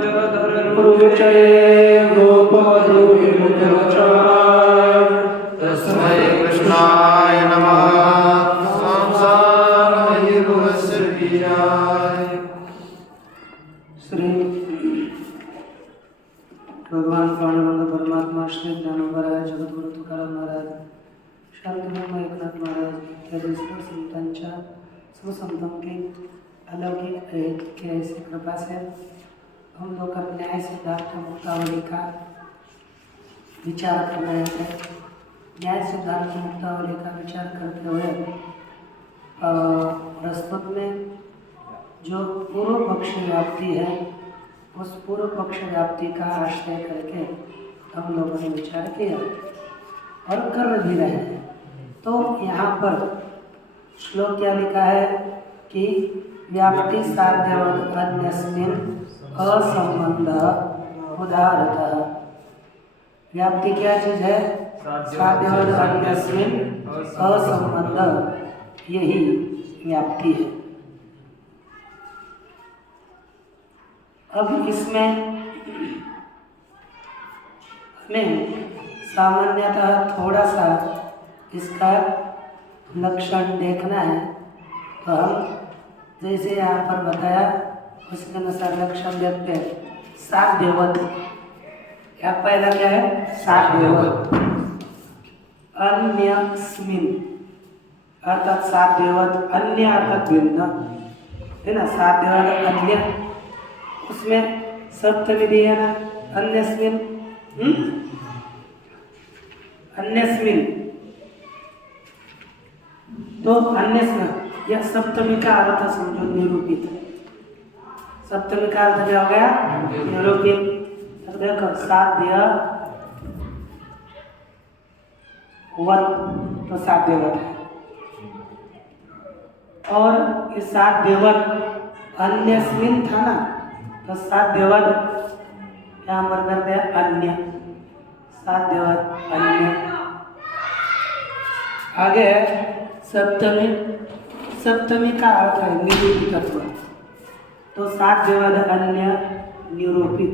तस्मै कृष्णाय नमः। श्री भगवान प्राणवंत परमात्मा श्री ज्ञान महाराज, जगद्गुरु तुकाराम महाराज, शांतब्रह्म एकनाथ महाराज इत्यादि सर्व संतांच्या सुसंतों अलौकिक की ऐसी कृपा से हम लोग न्याय सिद्धार्थ मुक्तावली का विचार कर रहे थे। न्याय सिद्धार्थ मुक्तावली का विचार करते हुए प्रस्तुत में जो पूर्व पक्ष व्याप्ति है उस पूर्व पक्ष व्याप्ति का आश्रय करके हम लोगों ने विचार किया और कर भी रहे हैं। तो यहाँ पर श्लोक क्या लिखा है कि व्याप्ति साध्यवद अन्यस्मिन् असंबंध उदाहरतः। व्याप्ति क्या चीज है? साध्यवद अन्यस्मिन् असंबंध, यही व्याप्ति है। अब इसमें हमें सामान्यतः थोड़ा सा इसका लक्षण देखना है। तो हम जैसे यहाँ पर बताया उसके अनुसार लक्षण देखते हैं। साध्यवत, क्या पहला क्या है? साध्यवत। अन्यस्मिन् अर्थात साध्यवत, अन्य अर्थात भिन्न है ना। साध्यवत अन्य, उसमें सप्तमी दी है ना। अन्यस्मिन्, अन्यस्मिन्, तो अन्यस्मिन् यह सप्तमी का अर्थ समझो निरूपित। सप्तमी का अर्थ क्या हो गया? निरूपित। तो देखो साध्य वत, तो साध्यवत है। और इस साध्यवत अन्यस्मिन् था ना, तो साध्यवत यहाँ पर करते हैं अन्य। साध्यवत अन्य। आगे है सप्तमी। सप्तमी का अर्थ है निरूपितत्व, तो साध्यवत अन्य निरूपित।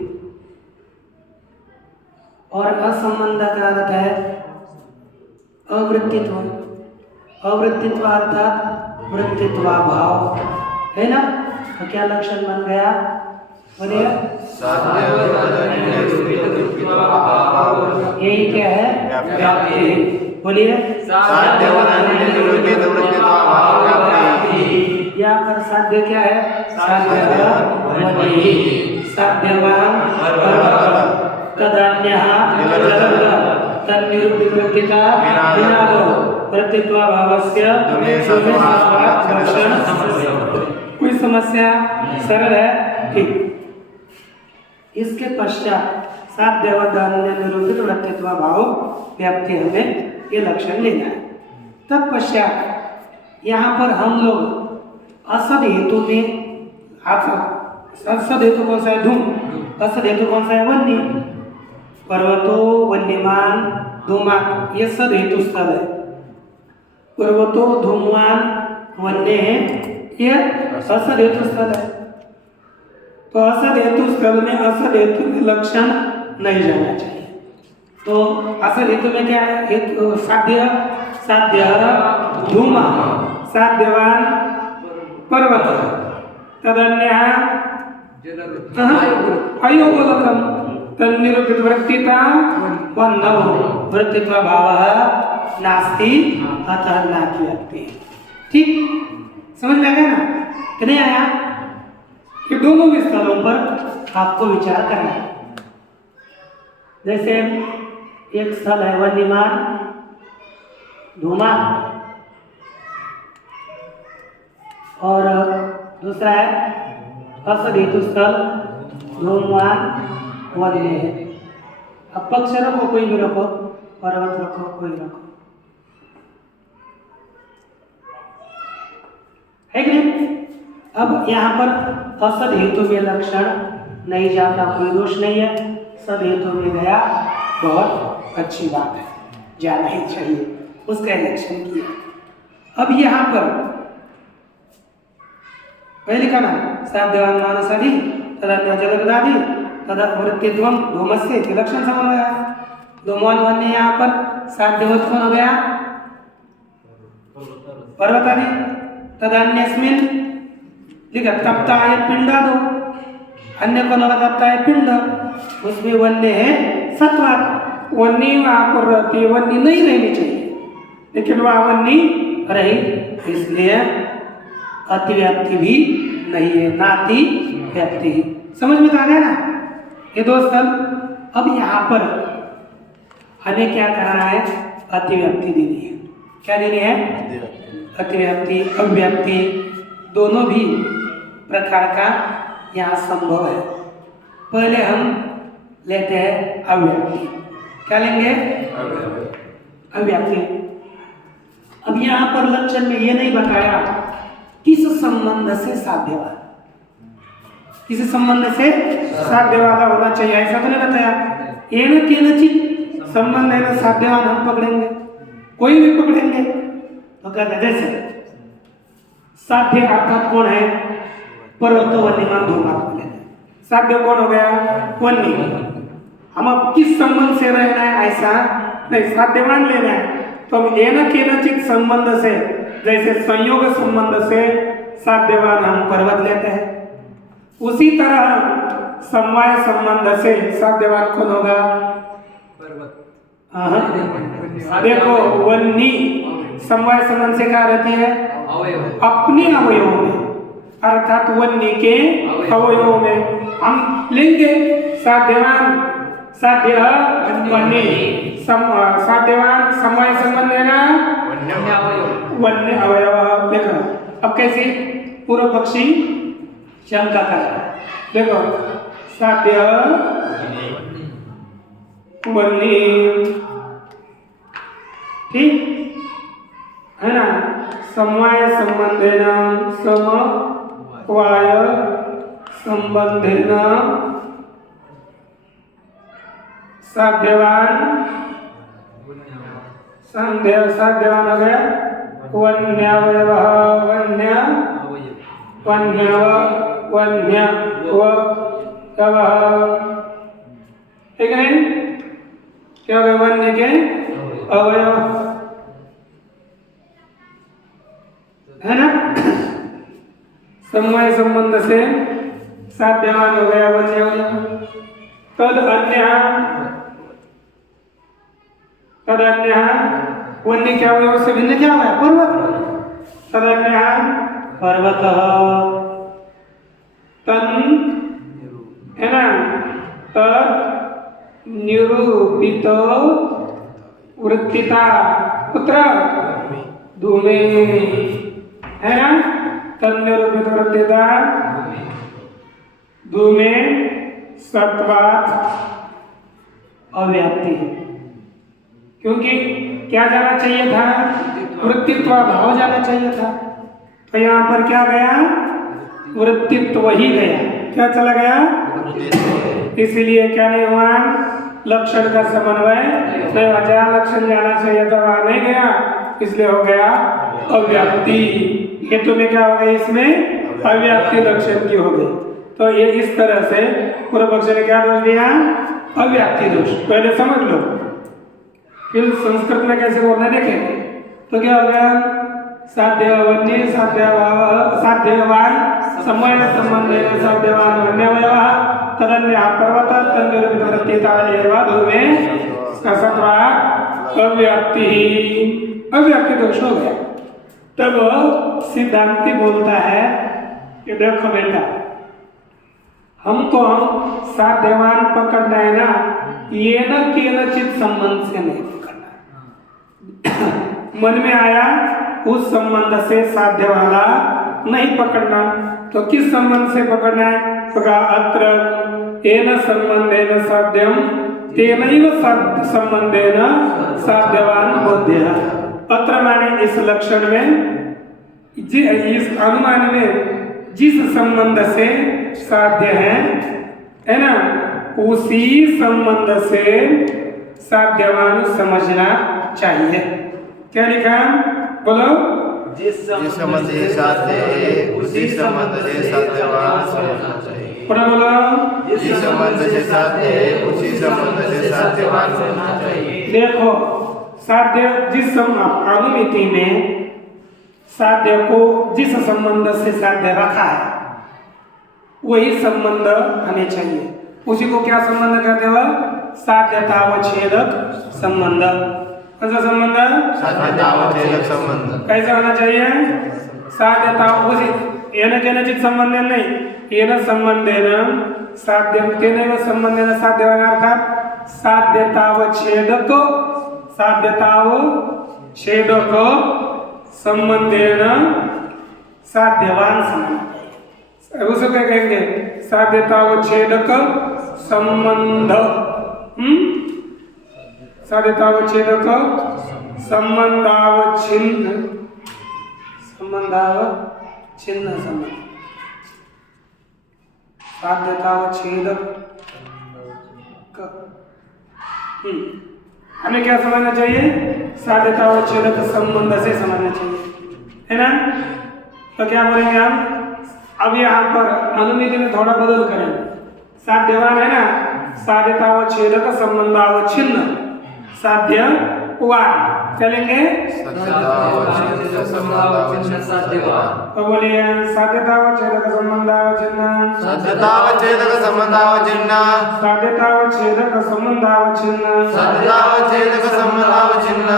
और असंबंध का अर्थ है अवृत्तित्व। अवृत्तित्व अर्थात वृत्तित्वाभाव है ना। तो क्या लक्षण बन गया? बोलिए। यही क्या है? व्याप्ति। बोलिए। यहाँ पर साध्य क्या है? साध्यवान तदन्यः तन्निरूपितवृत्तिता विनादो वृत्तित्वाभावस्य कोई समस्या? सरल है, ठीक। इसके पश्चात साध्यवत अन्य निरूपित वृत्तित्वाभाव व्याप्ति हमें ये लक्षण लेना है। तत्पश्चात यहाँ पर हम लोग असद हेतु में, असद हेतु कौन सा है? धूम। असद हेतु कौन सा है? वन्य। पर्वतो वन्यमान धूमान, ये सद हेतु स्थल है। पर्वतो धूमवान वन्य है, ये असद हेतु स्थल है। तो असद हेतु स्थल में असद हेतु में लक्षण नहीं जाना चाहिए। तो असद हेतु में क्या है? हेतु साध्य, साध्य धूमा, साध्यवान पर्वत, तदन्य अयोगोलकम तन्निरूपित वृत्तिता वन्नव वृत्तित्वाभावः नास्ति अतः नास्ति व्याप्ति। ठीक समझ में आ गया ना कि नहीं आया? कि दोनों भी स्थलों पर आपको विचार करना है। जैसे एक स्थल है वन्यमान धूमान, और दूसरा है असद हेतु स्थल धूमवान वन्य है। अब पक्ष रखो, कोई भी रखो, पर्वत रखो, कोई रखो, है कि नहीं? अब यहाँ पर असद हेतु में लक्षण नहीं जाता, कोई दोष नहीं है। सद हेतु में गया, बहुत अच्छी बात है, जाना ही चाहिए, उसका इलेक्शन किया। अब यहाँ पर पहले का नाम साध्यवान मानसादि तदन्य जगदादि तदा वृत्तित्वम धूमस्य इति लक्षण समन्वय। धूमवान वन्य यहाँ पर साध्यवत कौन हो गया? पर्वतादि। तदन्यस्मिन लिखा तप्ताय पिंडादो, अन्य कौन होगा? तप्ताय पिंड, उसमें वन्य है सत्वात। वन्य वहाँ पर रहती है, वन्य नहीं रहनी चाहिए, लेकिन वहाँ वन्य रही, इसलिए अतिव्याप्ति भी नहीं है, नाति व्याप्ति ही। समझ में तो आ गया ना ये दो स्थल। अब यहाँ पर हमें क्या करना है? अतिव्याप्ति देनी है। क्या देनी है? अतिव्याप्ति अव्याप्ति दोनों भी प्रकार का यहाँ संभव है। पहले हम लेते हैं अव्याप्ति। क्या लेंगे? अव्याप्ति। अब यहाँ पर लक्षण में ये नहीं बताया किस संबंध से साध्यवान, किस संबंध से साध्य वाला होना चाहिए, ऐसा तो नहीं बताया। एन केनचित संबंध है ना साध्यवान हम पकड़ेंगे, कोई भी पकड़ेंगे तो कहते जैसे साध्य अर्थात कौन है? पर्वत वन्यमान धूमात लेते हैं। साध्य कौन हो गया? वन्य। हम अब किस संबंध से रहना है ऐसा नहीं, साध्यवान लेना है तो हम एन केनचित संबंध से, जैसे संयोग संबंध से साध्यवान हम पर्वत लेते हैं, उसी तरह समवाय संबंध से साध्यवान कौन होगा? पर्वत। देखो वन्नी समवाय संबंध से क्या रहती है? अपने अवयवों में, अर्थात वन्नी के अवयवों में हम लेंगे साध्यवान, साध्य वन्नी, साध्यवान समवाय संबंध है ना वन्य अवयव। देखो अब कैसे पूर्व पक्षी शंका कर रहा है। देखो साध्य वन्य, ठीक है ना, समवाय संबंधेन समवाय संबंधेन साध्यवान, साध्यवान हो गया वन्यावयव, वन्य वन्य ठीक है। क्या हो गया? वन्य के अवयव है ना। समवाय संबंध से साध्यवान हो गया वन्य अवयव। तद अन्य वन्य के अवयव से भिन्न क्या हुआ? पर्वत। तदन्य पर्वत तन है ना, तद निरूपित वृत्तिता पुत्र धूमे है ना, तद निरूपित वृत्तिता धूमे सत्वात अव्याप्ति है। क्योंकि क्या जाना चाहिए था? वृत्तित्व भाव जाना चाहिए था, तो यहाँ पर क्या गया? वृत्तित्व ही गया। क्या चला गया? इसलिए क्या नहीं हुआ? लक्षण का समन्वय नहीं हुआ। जहाँ लक्षण जाना चाहिए था वहाँ नहीं गया, इसलिए हो गया अव्याप्ति। हेतु में क्या हो गया? इसमें अव्याप्ति लक्षण की हो गई। तो ये इस तरह से पूर्व पक्ष ने क्या दोष दिया? अव्याप्ति दोष। पहले समझ लो, फिर संस्कृत में कैसे बोलना देखेंगे। तो क्या हो गया? साध्यवन्य साध्यवान समय संबंध साध्यवान वन्यवयव तदन्य पर्वत तन्निरूपित वृत्तिता एवं धूमे सत्वा अव्याप्ति, अव्याप्ति दोष हो गया। तब सिद्धांति बोलता है कि देखो बेटा, हमको साध्यवान पकड़ना है ना, ये न केनचित संबंध से नहीं पकड़ना है। मन में आया उस संबंध से साध्य वाला नहीं पकड़ना, तो किस संबंध से पकड़ना है? तो अत्र एन संबंधेन साध्यम तेनैव संबंधेन साध्यवान बोध्य। अत्र माने इस लक्षण में, इस अनुमान में जिस संबंध से साध्य है ना, उसी संबंध से साध्यवान समझना चाहिए। क्या लिखा? बोलो। जिस संबंध से साध्य है उसी संबंध से साध्यवान समझना चाहिए। थोड़ा बोलो। जिस संबंध से साध्य है उसी संबंध से साध्यवान होना चाहिए। देखो साध्य जिस अनुमिति में साध्य को जिस संबंध से साध्य रखा है वही संबंध आने चाहिए। उसी को क्या संबंध कहते हो? साध्यतावच्छेदक संबंध। कौन सा संबंध? साध्यतावच्छेदक संबंध। कैसा होना चाहिए? साध्यता उसी येन केनचित संबंधेन नहीं, येन संबंधेन साध्यम तेनैव संबंधेन साध्यवान अर्थात साध्यतावच्छेदक संबंधेन साध्यवान संबंध। उसको क्या कहेंगे? साध्यतावच्छेदक संबंध। साध्यतावच्छेदक संबंधावच्छिन्न संबंध। साध्यतावच्छेदक हमें क्या समझना चाहिए? साध्यतावच्छेदक संबंध से समझना चाहिए, है ना? तो क्या बोलेंगे हम? अब यहाँ पर अनुमिति में थोड़ा बदल करें। साध्यवान है ना, साध्यतावच्छेदक संबंधावच्छिन्न साध्यवान चलेंगे। तो बोलिए साध्यतावच्छेदक संबंधावच्छिन्न। साध्यतावच्छेदक संबंधावच्छिन्न। साध्यतावच्छेदक संबंधावच्छिन्न। साध्यतावच्छेदक संबंधावच्छिन्न।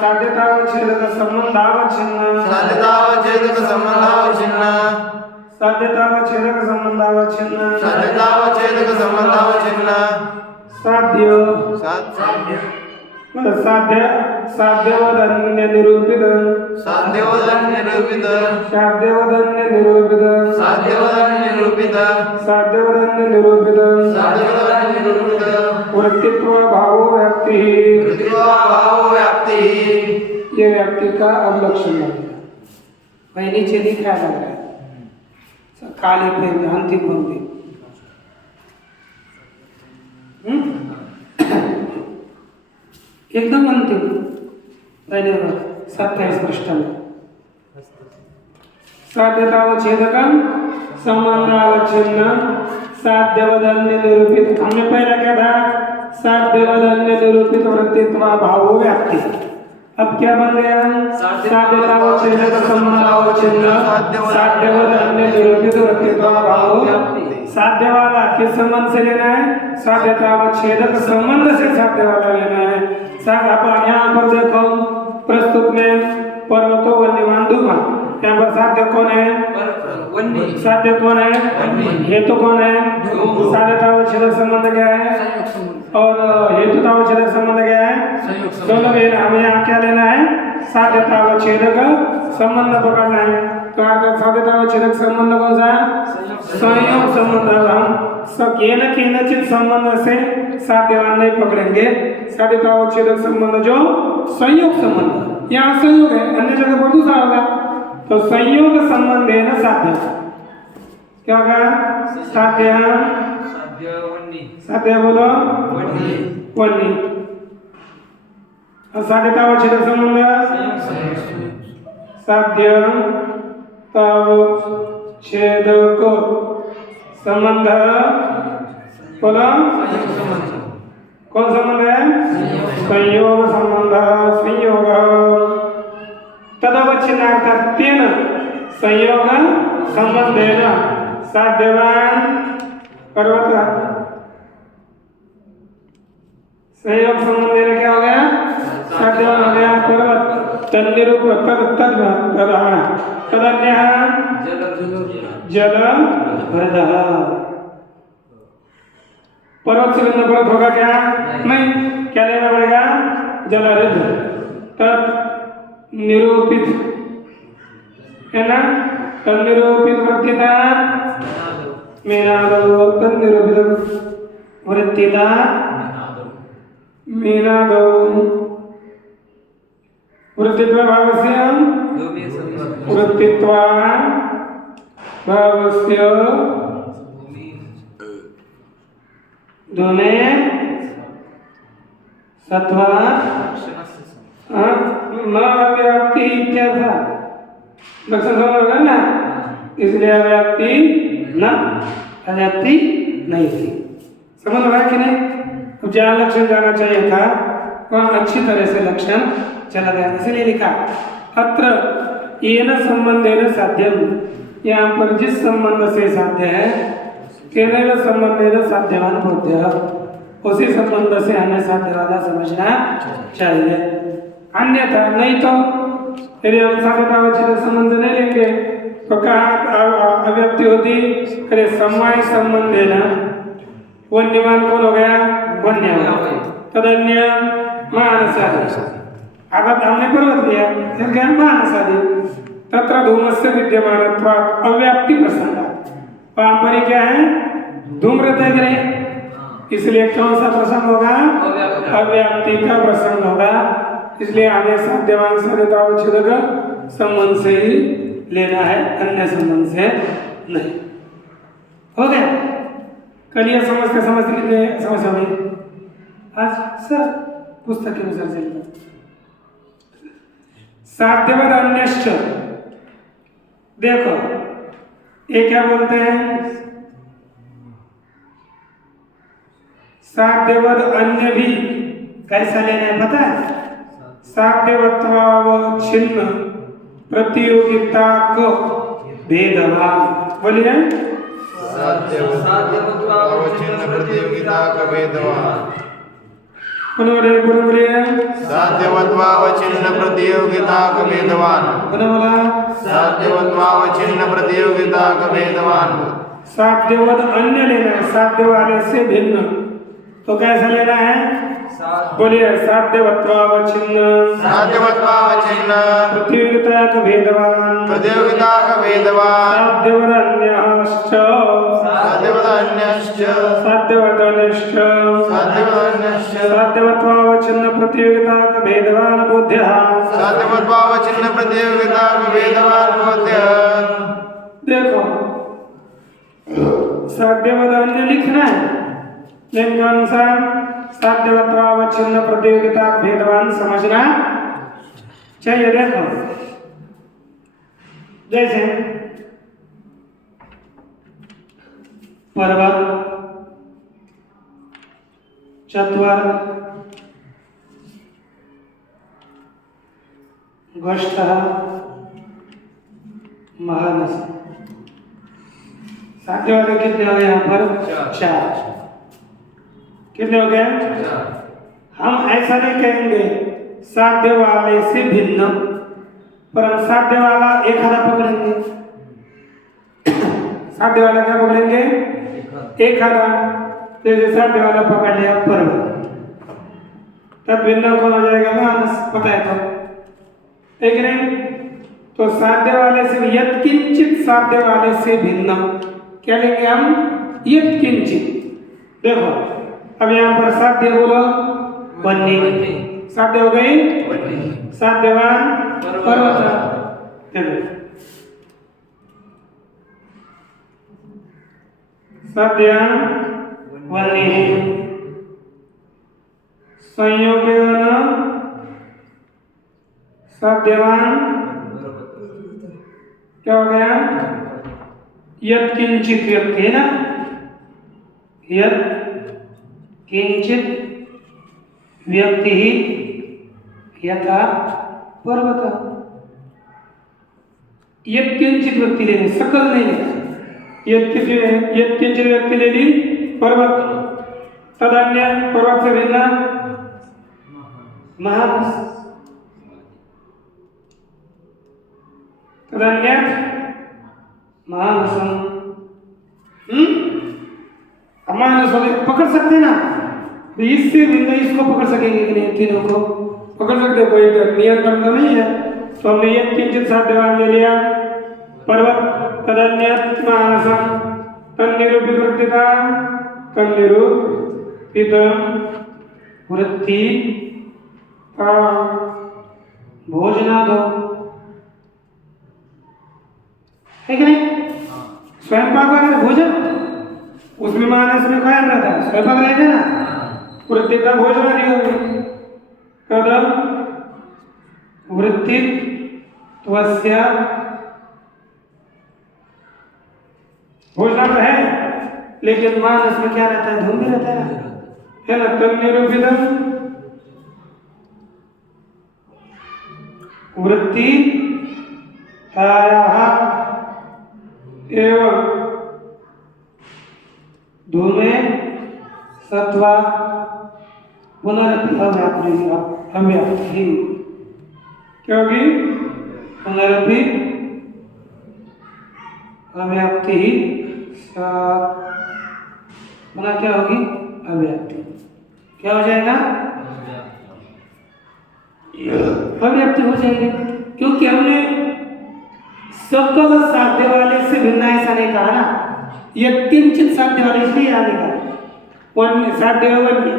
साध्यतावच्छेदक संबंधावच्छिन्न। साध्यतावच्छेदक संबंधावच्छिन्न। साध्यतावच्छेदक संबंधावच्छिन्न। साध्यतावच्छेदक संबंधावच्छिन्न। साध्यवदन्य निरूपित। साध्यवदन्य निरूपित। साध्यवदन्य निरूपित। साध्यवदन्य निरूपित। साध्यवदन्य निरूपित। साध्यवदन्य निरूपित। वृत्तित्व भावो व्याप्ति। वृत्तित्व भावो व्याप्ति। ये व्याप्ति का अवलक्षण है। वही नीचे दिखाया लग रहा है काले प्रेम में अंतिम पंक्ति। एकदम अंतिम पहले 27 पृष्ठ में। साध्यतावच्छेदकम संबंधावच्छिन्न साध्यवदन्य निरूपित। हमने पहला क्या था? साध्यवदन्य निरूपित वृत्तित्व भावो व्याप्ति। अब क्या बन गया? साध्यतावच्छेदक संबंधावच्छिन्न साध्यवदन्य निरूपित वृत्तित्व भावो व्याप्ति। साध्य वाला किस संबंध से लेना है? साध्यतावच्छेदक संबंध से साध्य वाला लेना है। आप यहाँ पर देखो प्रस्तुत में पर्वतो वन्यमान धूमा। यहाँ पर साध्य कौन है? साध्य कौन है? हेतु कौन है? साध्यतावच्छेदक संबंध क्या है? और हेतुतावच्छेदक संबंध क्या है? दोनों लेना। हमें यहाँ क्या लेना है? साध्यतावच्छेदक संबंध पकड़ना है। तो आपका साध्यतावच्छेदक संबंध कौन सा है? संयोग संबंध। हम केनचित संबंध से साध्यवान नहीं पकड़ेंगे। साध्यतावच्छेदक संबंध जो संयोग संबंध, यहाँ संयोग है, अन्य जगह पर दूसरा होगा। तो संयोग संबंध है ना साध्य। क्या होगा? साध्य साध्य बोलो वन्नी। साध्यतावच्छेदक संबंध साध्य तावच्छेदक संबंध बोलो कौन संबंध है? संयोग संबंध। संयोग तदवच्छिन्नार्थात् तेन संयोग संबंधेन साध्यवान पर्वत। संयोग संबंधेन क्या हो गया? साध्यवान हो गया पर्वत। तन्निरूप तदन्यः जलभृतः। पर्वत से भिन्न पर्वत होगा क्या? नहीं। क्या लेना पड़ेगा? जलभृत। तत् निरूपित है ना? तन्निरूपित वृत्तिता मेनादौ। तन्निरूपित वृत्तिता मेनादौ। वृत्तित्व भावस्य वृत्तित्व भावस्य दोने सत्वा न व्याप्ति इत्यर्थ। लक्षण समझ होगा ना? इसलिए व्याप्ति न। अव्याप्ति नहीं थी। समझ रहा है कि नहीं? तो जहाँ लक्षण जाना चाहिए था वहाँ अच्छी तरह से लक्षण चला गया, इसलिए लिखा अत्र येन संबंधेन साध्यम, यहाँ पर जिस संबंध से साध्य है केनेन संबंधेन साध्यवान बोध्य, उसी संबंध से हमें साध्य वाला समझना चाहिए। अन्यथा नहीं तो यदि हम साध्यतावच्छिन्न संबंध नहीं लेंगे तो कहाँ अव्यक्ति होती? अरे समवाय संबंध है ना, वन्यमान कौन हो गया? वन्य तदन्य मानसादि। अब हमने पर्वत लिया, फिर क्या मानसादि। तत्र धूमस्य विद्यमानत्वात् अव्याप्ति प्रसंगात्, वहाँ पर क्या है? धूम रहता है कि नहीं? इसलिए कौन सा प्रसंग होगा? अव्याप्ति का प्रसंग होगा। इसलिए हमें साध्यवान साध्यतावच्छेद का संबंध से ही लेना है, अन्य संबंध से नहीं। हो गया? कल यह समझते कितने समस्या हुई? आज सर पुस्तक के अनुसार चलता साध्यवद अन्यश्च। देखो ये क्या बोलते हैं? साध्यवद अन्य भी कैसा लेना है पता है? साध्यवत्वावच्छिन्न प्रतियोगिता को भेदभाव। बोलिए साध्यवत्वावच्छिन्न प्रतियोगिता का भेदभाव। बोलिए साध्यवत्वावच्छिन्न प्रतियोगिता का भेदवान। साध्यवत्वावच्छिन्न प्रतियोगिता का भेदवान। साध्यवद अन्य लेना है, साध्य वाले से भिन्न। तो कैसा लेना है? बोलिए साध्यवत्वावच्छिन्न प्रतियोगिता का भेदवान। प्रतियोगिता का भेदवान। साध्यवदन्यश्च साध्यवत्वावच्छिन्न प्रतियोगिता का भेदवान बोध्यः। साध्यवत्वावच्छिन्न प्रतियोगिता का भेदवान बोध्यः। देखो साध्यवद अन्य लिखना है, लेकिन अनुसार साध्यवत्वावच्छिन्न प्रतियोगिता भेदवान समझना चाहिए। देखो जैसे पर्वत, चत्वर, गोष्ठः, महानस। साध्य वाले कितने हो गए यहाँ पर? चार। कितने हो गए? हम ऐसा नहीं कहेंगे साध्य वाले से भिन्न, पर हम साध्य वाला एक आधा पकड़ेंगे। साध्य वाला क्या पकड़ेंगे? एक आधा। जैसे साध्य वाला पकड़ लिया पर्वत, तब भिन्न कौन हो जाएगा? मानस। पता है तो एक नहीं। तो साध्य वाले से यत्किंचित साध्य वाले से भिन्न क्या लेंगे हम? यत्किंचित। देखो अब यहाँ पर साध्य बोलो वन्य, साध्य हो गई साध्यवान पर्वत। देखो साध्य वन्य संयोगेन साध्यवान क्या हो गया? यत्किंचित व्यक्ति है ना, यत्किंचित व्यक्ति ही यथा पर्वत। यत्किंचित व्यक्ति लेने, सकल नहीं लेना। यत्किंचित व्यक्ति ले ली पर्वत, तदन्य पर्वत से भिन्न महानस, तदन्य महानसम। महानस पकड़ सकते ना? तो इससे भिन्न इसको पकड़ सकेंगे कि नहीं? तीनों को पकड़ सकते, कोई नियंत्रण तो नहीं है। तो हमने ये किंचित साध्यवान ले लिया पर्वत, तदन्य महानसम, तन्निरूपित वृत्तिका, तन्निरूपित वृत्ति का भोजनादो है कि नहीं? स्वयंपाक वगैरह भोजन उसमें मानस में कायम रहता है, स्वयंपाक रहेगा ना, वृत्ति का भोजन नहीं होगी। कदम वृत्तित्वस्य भोजन तो है, लेकिन मानस में क्या रहता है? धूम भी रहता है ना? तन्निरूपितम वृत्ति एवं धूमे सत्वा पुनरपि अव्याप्ति, क्योंकि पुनरपि अव्याप्ति ही पुनः क्या होगी? अव्याप्ति। क्या हो जाएगा? अव्याप्ति हो जाएगी, क्योंकि हमने सकल साध्य वाले से भिन्न ऐसा नहीं कहा ना, यह किंचित साध्य वाले से आने का वन साध्य वन्य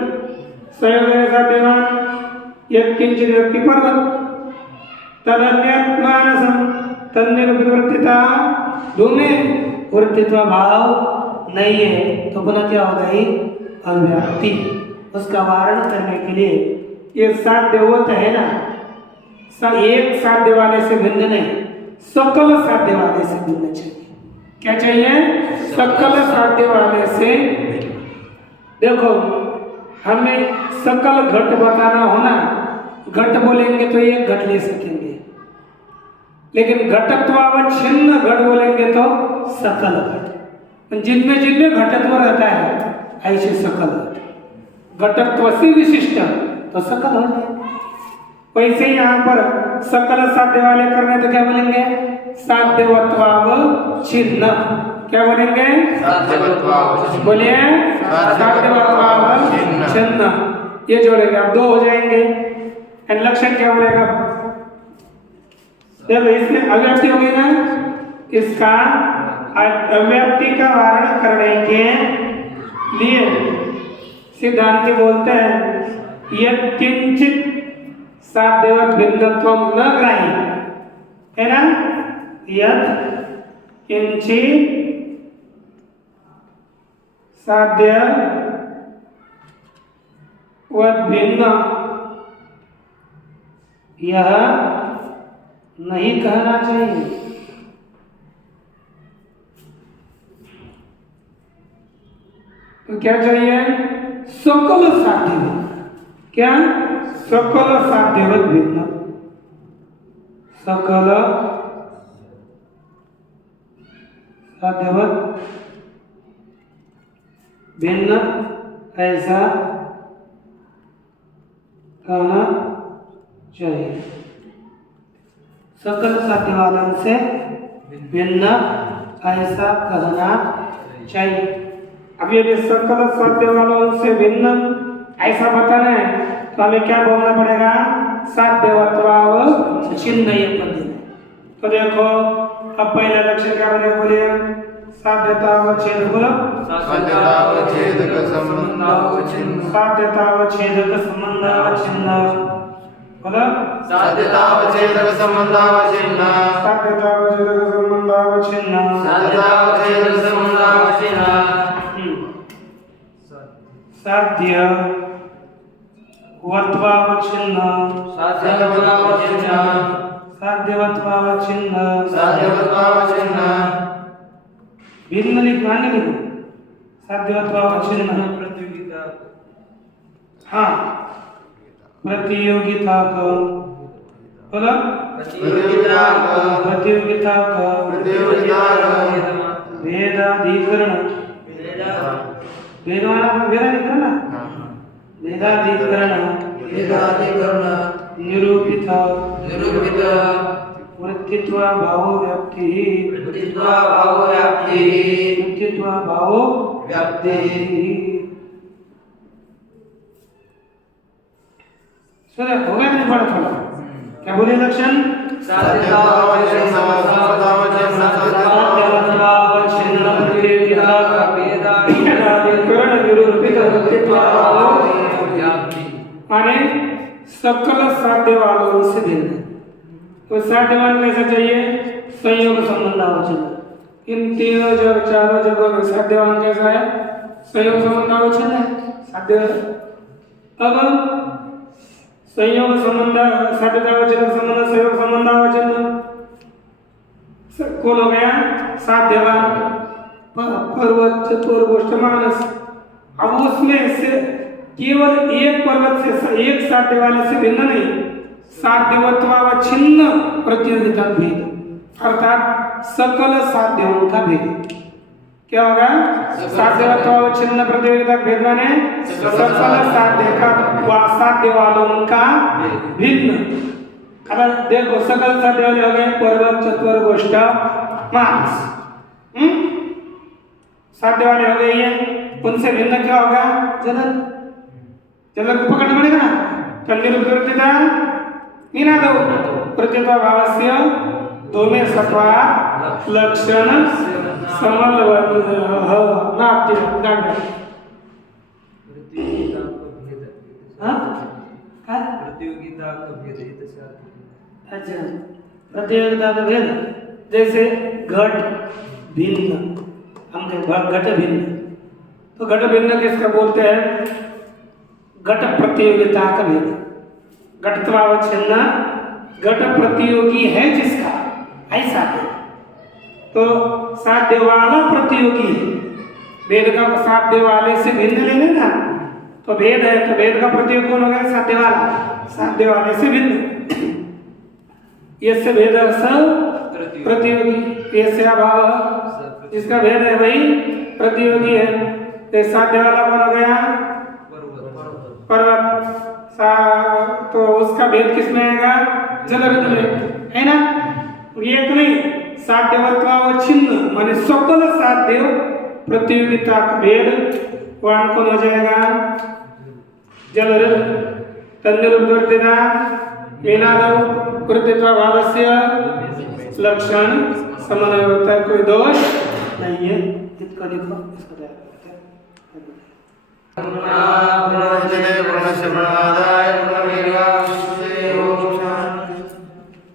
स्वयं साध्यवान यह किंचित व्यक्ति पर्वत तदन्यत् मानसम तन्निरूपितवर्तिता धूमे वृत्तित्व भाव नहीं है, तो पुनः क्या हो गई? अव्याप्ति। उसका वारण करने के लिए ये साध्यवत है ना, एक साध्य वाले से भिन्न नहीं, सकल साध्य वाले से भिन्न चाहिए। क्या चाहिए? सकल साध्य वाले से। देखो, हमें सकल घट बताना होना, घट बोलेंगे तो एक घट ले सकेंगे, लेकिन घटत्वावच्छिन्न घट बोलेंगे तो सकल घट। जिनमें जिनमें घटत्व रहता है ऐसे सकल घट, घटत्व से विशिष्ट तो सकल हो जाए। वैसे ही यहाँ पर सकल साध्य वाले करने तो क्या बोलेंगे? साध्यवत्वावच्छिन्न। क्या बोलेंगे? बोलिए साध्यवत्वावच्छिन्न। ये जोड़ेंगे, अब दो हो जाएंगे। लक्षण क्या बोलेगा? देखो, इसमें अव्याप्ति हो गई ना, इसका अव्याप्ति का वारण करने के लिए सिद्धांति बोलते हैं यह किंचित साध्यवत भिन्नत्वम न ग्राह्य, है ना? यत् किंचित साध्य व भिन्न, यह नहीं कहना चाहिए। तो क्या चाहिए? सकल साध्य। क्या? सकल साध्यवत भिन्न, सकल साध्यवत भिन्न ऐसा कहना चाहिए। सकल साध्य वालों से भिन्न ऐसा कहना चाहिए। अब यदि सकल साध्य वालों से भिन्न ऐसा बताना है तो हमें क्या बोलना पड़ेगा? साध्यवत्वावच्छिन्न ये पद। तो देखो, अब पहला लक्षण क्या बने? बोलिए साध्यतावच्छेद। बोलो साध्यतावच्छेदक संबंधावच्छिन्न। साध्यतावच्छेदक संबंधावच्छिन्न। बोलो साध्यतावच्छेदक संबंधावच्छिन्न। साध्यतावच्छेदक संबंधावच्छिन्न। साध्यतावच्छेदक संबंधावच्छिन्न। साध्य वत्वावच्छिन्न। साध्यवत्वावच्छिन्न। साध्यवत्वावच्छिन्न। साध्यवत्वावच्छिन्न। भिन्न लिखना नहीं लिखो, साध्यवत्वावच्छिन्न। हाँ, प्रतियोगिता का। बोलो प्रतियोगिता का। प्रतियोगिता का। प्रतियोगिता का। वेदाधिकरण। वेदाधिकरण ना? वेदाधिकरण। वेदाधिकरण। निरूपित। निरूपित। वृत्तित्व भावो व्याप्ति। वृत्तित्व भावो व्याप्ति। वृत्तित्व भावो व्याप्ति। सुने, हो गया नहीं? पढ़ा थोड़ा। क्या बोले लक्षण? साध्यतावच्छिन्न। साध्यतावच्छिन्न। साध्यवत्वावच्छिन्न। प्रतियोगिता का। वेदाधिकरण। निरूपित। वृत्तित्व भावो व्याप्ति। माने सकल साध्य वालों से भिन्न। तो साध्यवान कैसा चाहिए? संयोग संबंधावच्छिन्न। इन तीनों चारों जगहों में साध्यवान कैसा है? संयोग संबंधावच्छिन्न है साध्य। अब संयोग संबंध, साध्यतावच्छिन्न संबंध, संयोग संबंधावच्छिन्न कौन हो गया? साध्यवान। पर्वत चतुर गोष्ठ मानस। अब उसमें से केवल एक पर्वत से एक साध्य वाले से भिन्न नहीं, साध्यवत्वावच्छिन्न प्रतियोगिता भेद अर्थात सकल साध्यों का भेद। क्या होगा? साध्यवत्वावच्छिन्न प्रतियोगिता भेद माने सकल साध्य का साध्य वालों का भिन्न। अब देखो सकल साध्य वाले हो गए पर्वत चतुर गोष्ठ मानस, साध्य वाले हो गए ये, उनसे भिन्न क्या होगा? जलन। जलन को पकड़ना पड़ेगा ना। तन्निरुद्धता निनादो प्रत्येता भावस्य दोमे सत्वा लक्षण समन्वय नाट्य नाट्य। प्रतियोगिता का भेद। अच्छा, प्रतियोगिता का भेद जैसे घट भिन्न, हम कहते घट भिन्न, तो घट भिन्न किसका बोलते हैं? घट प्रतियोगिता का भेद। घटत्वावच्छिन्न घट प्रतियोगी है जिसका, ऐसा है। तो साध्य वाला प्रतियोगी है, भेद का साध्य वाले से भिन्न ले लेना तो भेद है, तो भेद का प्रतियोगी कौन हो गया? साध्य वाला, साध्य वाले से भिन्न। ये से भेद प्रतियोगी, ये से अभाव, इसका भेद है वही प्रतियोगी है। तो साध्य वाला कौन हो गया? पर्वत। तो उसका भेद किसमें आएगा? जलरज में, है ना? एक नहीं, साध्यवत्वावच्छिन्न माने सकल साध्य प्रतियोगिता का भेद वहां कौन हो जाएगा? जलरज। तन्निरुद्धता मीनादौ कृत्यत्व भावस्य लक्षण समन्वय होता है, कोई दोष नहीं है। इसको देखो, इसको देखो। पुनश्च पुनश्च प्रणवादाय पुनर्विवाह